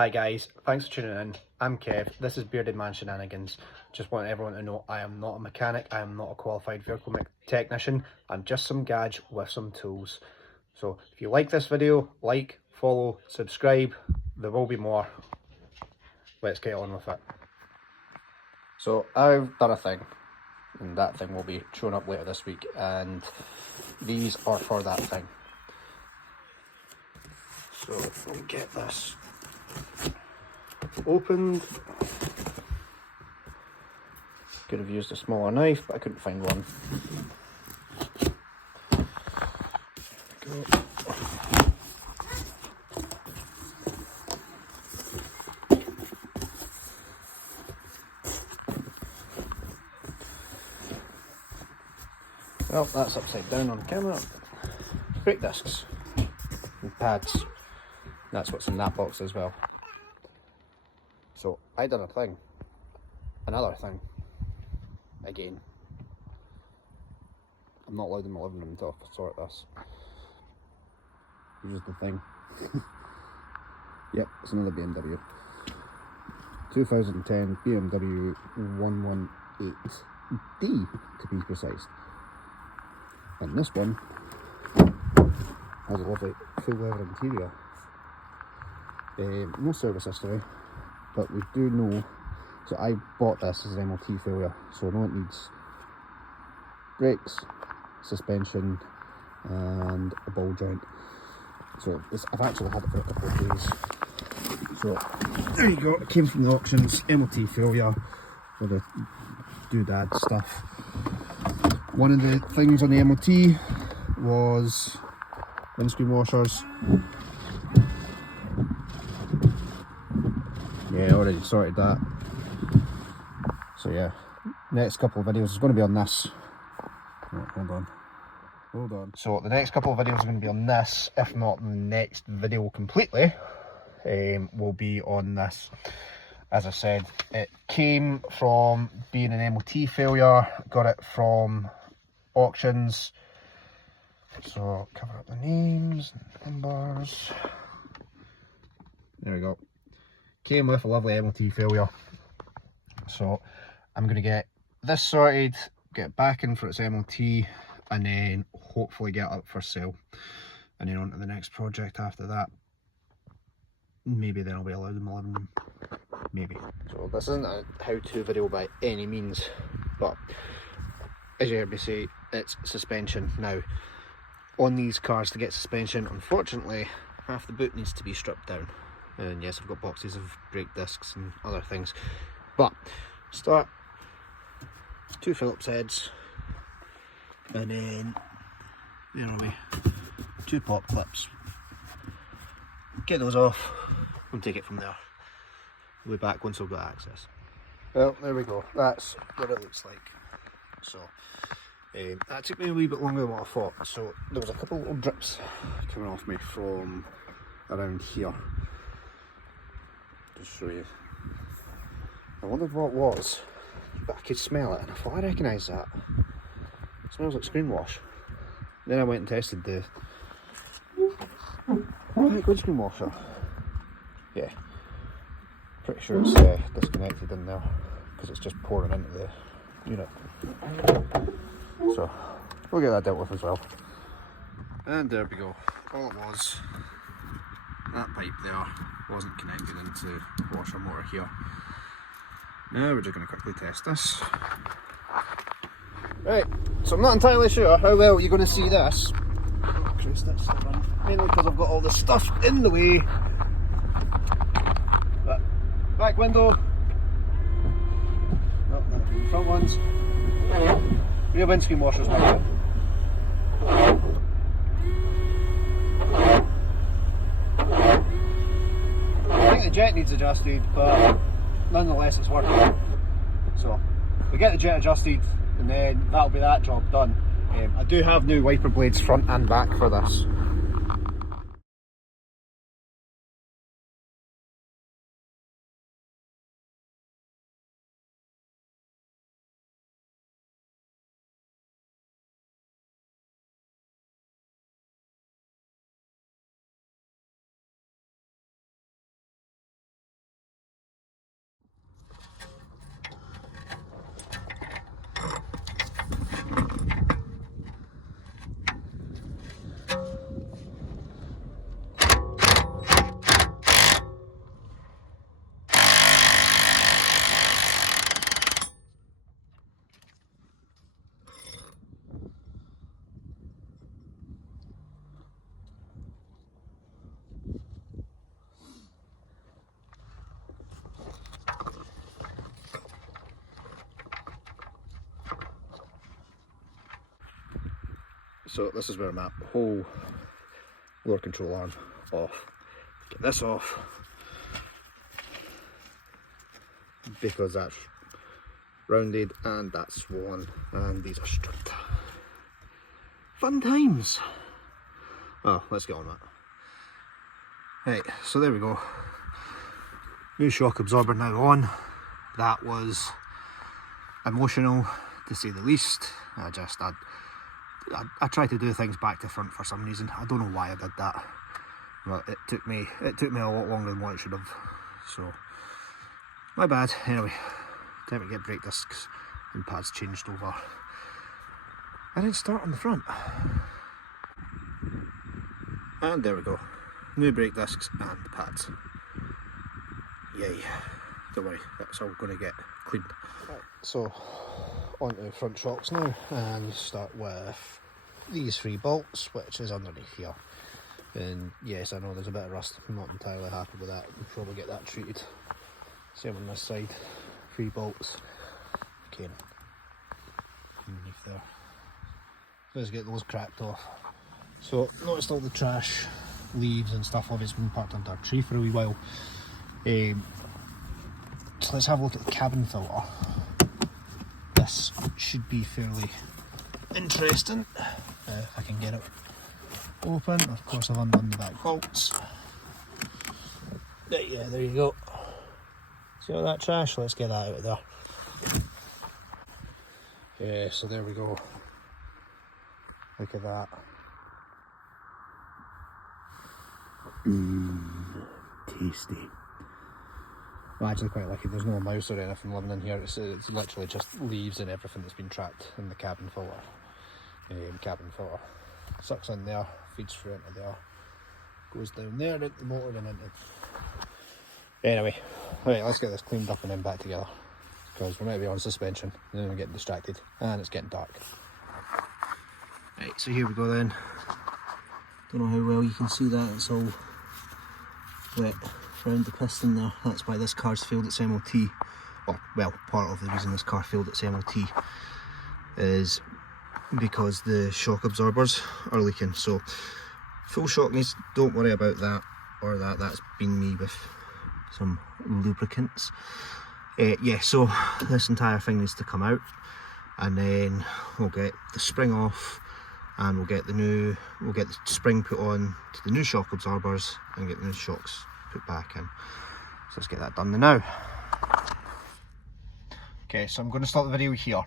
Hi guys, thanks for tuning in. I'm Kev, this is Beardman-shenanigans. Just want everyone to know I am not a mechanic, I am not a qualified vehicle technician, I'm just some gadge with some tools. So if you like this video, like, follow, subscribe, there will be more. Let's get on with it. So I've done a thing, and that thing will be showing up later this week, and these are for that thing. So we'll get this opened. Could have used a smaller knife, but I couldn't find one. There we go. Well, that's upside down on camera. Brake discs and pads. That's what's in that box as well. So I done a thing. Another thing. Again. I'm not allowed in my living room to sort this. Here's the thing. Yep, it's another BMW. 2010 BMW 118D to be precise. And this one has a lovely full leather interior. No service history, but we do know, so I bought this as an MOT failure, so I know it needs brakes, suspension and a ball joint. So I've actually had it for a couple of days. So there you go, it came from the auctions, MOT failure for the doodad stuff. One of the things on the MOT was windscreen washers. Yeah, already sorted that. So yeah, next couple of videos is going to be on this. Oh, hold on. So the next couple of videos are going to be on this, if not the next video completely, will be on this. As I said, it came from being an MOT failure, got it from auctions. So cover up the names and numbers. There we go. Came with a lovely MOT failure. So I'm going to get this sorted, get it back in for its MOT, and then hopefully get it up for sale. And then on to the next project after that. Maybe then I'll be allowed in my living room. Maybe. So this isn't a how-to video by any means, but as you heard me say, it's suspension. Now, on these cars to get suspension, unfortunately, half the boot needs to be stripped down. And yes, I've got boxes of brake discs and other things. But, start 2 Phillips heads, and then, where are we? 2 pop clips. Get those off, and take it from there. We'll be back once I've got access. Well, there we go. That's what it looks like. So, that took me a wee bit longer than what I thought. So, there was a couple of little drips coming off me from around here. Just show you. I wondered what it was, but I could smell it, and I thought I recognise that. It smells like screen wash. Then I went and tested the windscreen washer. Yeah, pretty sure it's disconnected in there because it's just pouring into the unit. So we'll get that dealt with as well. And there we go. All it was, that pipe there wasn't connected into the washer motor here. Now we're just going to quickly test this. Right, so I'm not entirely sure how well you're going to see this. Mainly because I've got all the stuff in the way. But back window. Nope, front ones. Rear windscreen washers, my bad. I think the jet needs adjusted, but nonetheless it's working. So we get the jet adjusted, and then that'll be that job done. I do have new wiper blades front and back for this. so this is where I'm at. The whole lower control arm off. Get this off, because that's rounded and that's swollen and these are stripped. Fun times. Oh, let's get on that. Right, so there we go. New shock absorber now on. That was emotional, to say the least. I try to do things back to front for some reason. I don't know why I did that, but it took me a lot longer than what it should have. So my bad. Anyway, time to get brake discs and pads changed over. And then start on the front. And there we go. New brake discs and pads. Yay. Don't worry, that's all going to get cleaned. Right, so on to the front shocks now, and start with these 3 bolts, which is underneath here. And yes, I know there's a bit of rust. I'm not entirely happy with that. We'll probably get that treated. Same on this side. 3 bolts. Okay. Underneath there. Let's get those cracked off. So noticed all the trash, leaves and stuff obviously been parked under a tree for a wee while. So let's have a look at the cabin filter. This should be fairly interesting, if I can get it open. Of course I've undone the back bolts. Yeah, there you go. See all that trash? Let's get that out of there. Yeah, so there we go. Look at that. Tasty. I'm actually quite lucky there's no mouse or anything living in here. It's literally just leaves and everything that's been trapped in the cabin filter. Sucks in there, feeds through into there, goes down there into the motor and into... Anyway, right, let's get this cleaned up and then back together, because we're meant to be on suspension and then we're getting distracted and it's getting dark. Right, so here we go then. Don't know how well you can see that, it's all wet around the piston there. That's why this car's failed its MOT. Well, part of the reason this car failed its MOT is because the shock absorbers are leaking. So full shock needs, don't worry about that or that. That's been me with some lubricants. Yeah, so this entire thing needs to come out, and then we'll get the spring off, and we'll get the spring put on to the new shock absorbers and get the new shocks put back in. So let's get that done now. Okay, so I'm going to stop the video here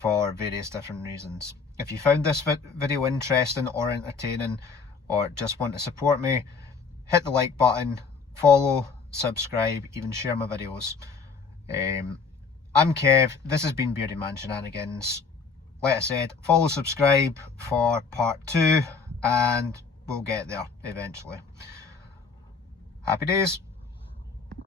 for various different reasons. If you found this video interesting or entertaining, or just want to support me, hit the like button, follow, subscribe, even share my videos. I'm Kev, this has been Beardman-shenanigans. Like I said, follow, subscribe for part 2, and we'll get there eventually. Happy days.